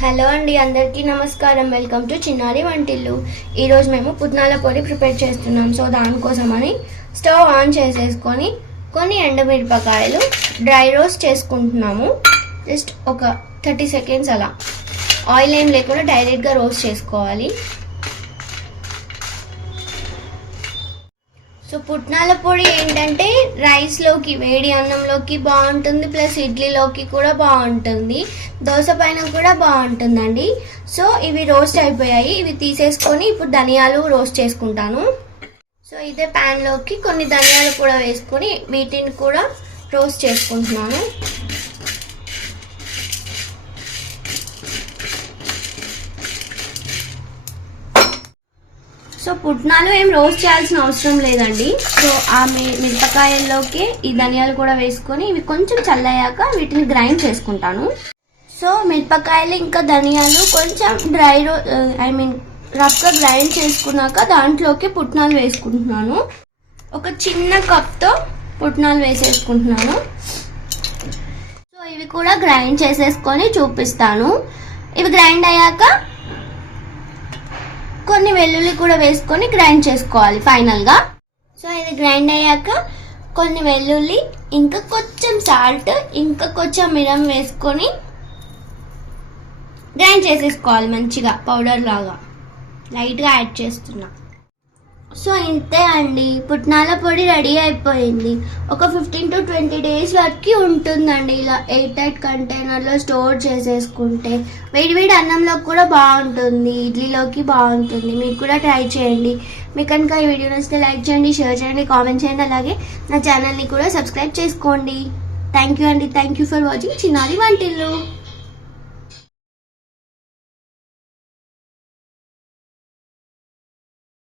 Hello అండి అందరికీ నమస్కారం. వెల్కమ్ టు చిన్నారి వంటిల్లు. ఈరోజు మేము పుట్నాల పొడి ప్రిపేర్ చేస్తున్నాం. సో దానికోసమని స్టవ్ ఆన్ చేసేసుకొని కొన్ని ఎండమిరపకాయలు డ్రై రోస్ట్ చేసుకుంటున్నాము. జస్ట్ ఒక థర్టీ సెకండ్స్ అలా. ఆయిల్ ఏం లేకుండా డైరెక్ట్గా రోస్ట్ చేసుకోవాలి. సో పుట్నాల పొడి ఏంటంటే రైస్లోకి వేడి అన్నంలోకి బాగుంటుంది ప్లస్ ఇడ్లీలోకి కూడా బాగుంటుంది. దోశ పైన కూడా బాగుంటుందండి. సో ఇవి రోస్ట్ అయిపోయాయి. ఇవి తీసేసుకొని ఇప్పుడు ధనియాలు రోస్ట్ చేసుకుంటాను. సో ఇదే ప్యాన్లోకి కొన్ని ధనియాలు కూడా వేసుకొని వీటిని కూడా రోస్ట్ చేసుకుంటున్నాను. సో పుట్నాలు ఏం రోస్ట్ చేయాల్సిన అవసరం లేదండి. సో ఆ మిరపకాయల్లోకి ఈ ధనియాలు కూడా వేసుకొని ఇవి కొంచెం చల్లయ్యాక వీటిని గ్రైండ్ చేసుకుంటాను. సో మిరపకాయలు ఇంకా ధనియాలు కొంచెం డ్రై రో ఐ మీన్ రఫ్గా గ్రైండ్ చేసుకున్నాక దాంట్లోకి పుట్నాలు వేసుకుంటున్నాను. ఒక చిన్న కప్తో పుట్నాలు వేసేసుకుంటున్నాను. సో ఇవి కూడా గ్రైండ్ చేసేసుకొని చూపిస్తాను. ఇవి గ్రైండ్ అయ్యాక కొన్ని వెల్లుల్లి కూడా వేసుకొని గ్రైండ్ చేసుకోవాలి ఫైనల్గా. సో ఇది గ్రైండ్ అయ్యాక కొన్ని వెల్లుల్లి ఇంకా కొంచెం సాల్ట్ ఇంకా కొంచెం మిరం వేసుకొని గ్రైండ్ చేసేసుకోవాలి మంచిగా పౌడర్ లాగా. లైట్గా యాడ్ చేస్తున్నా. సో ఇంతే అండి. పుట్నాల పొడి రెడీ అయిపోయింది. ఒక ఫిఫ్టీన్ టు ట్వంటీ డేస్ వరకు ఉంటుందండి ఇలా ఎయిట్ టైట్ కంటైనర్లో స్టోర్ చేసేసుకుంటే. వేడి వేడి అన్నంలో కూడా బాగుంటుంది. ఇడ్లీలోకి బాగుంటుంది. మీరు కూడా ట్రై చేయండి. మీకు కనుక ఈ వీడియో నచ్చితే లైక్ చేయండి షేర్ చేయండి కామెంట్ చేయండి. అలాగే నా ఛానల్ని కూడా సబ్స్క్రైబ్ చేసుకోండి. థ్యాంక్ యూ అండి. థ్యాంక్ యూ ఫర్ వాచింగ్ చిన్నారి వంటిల్లు.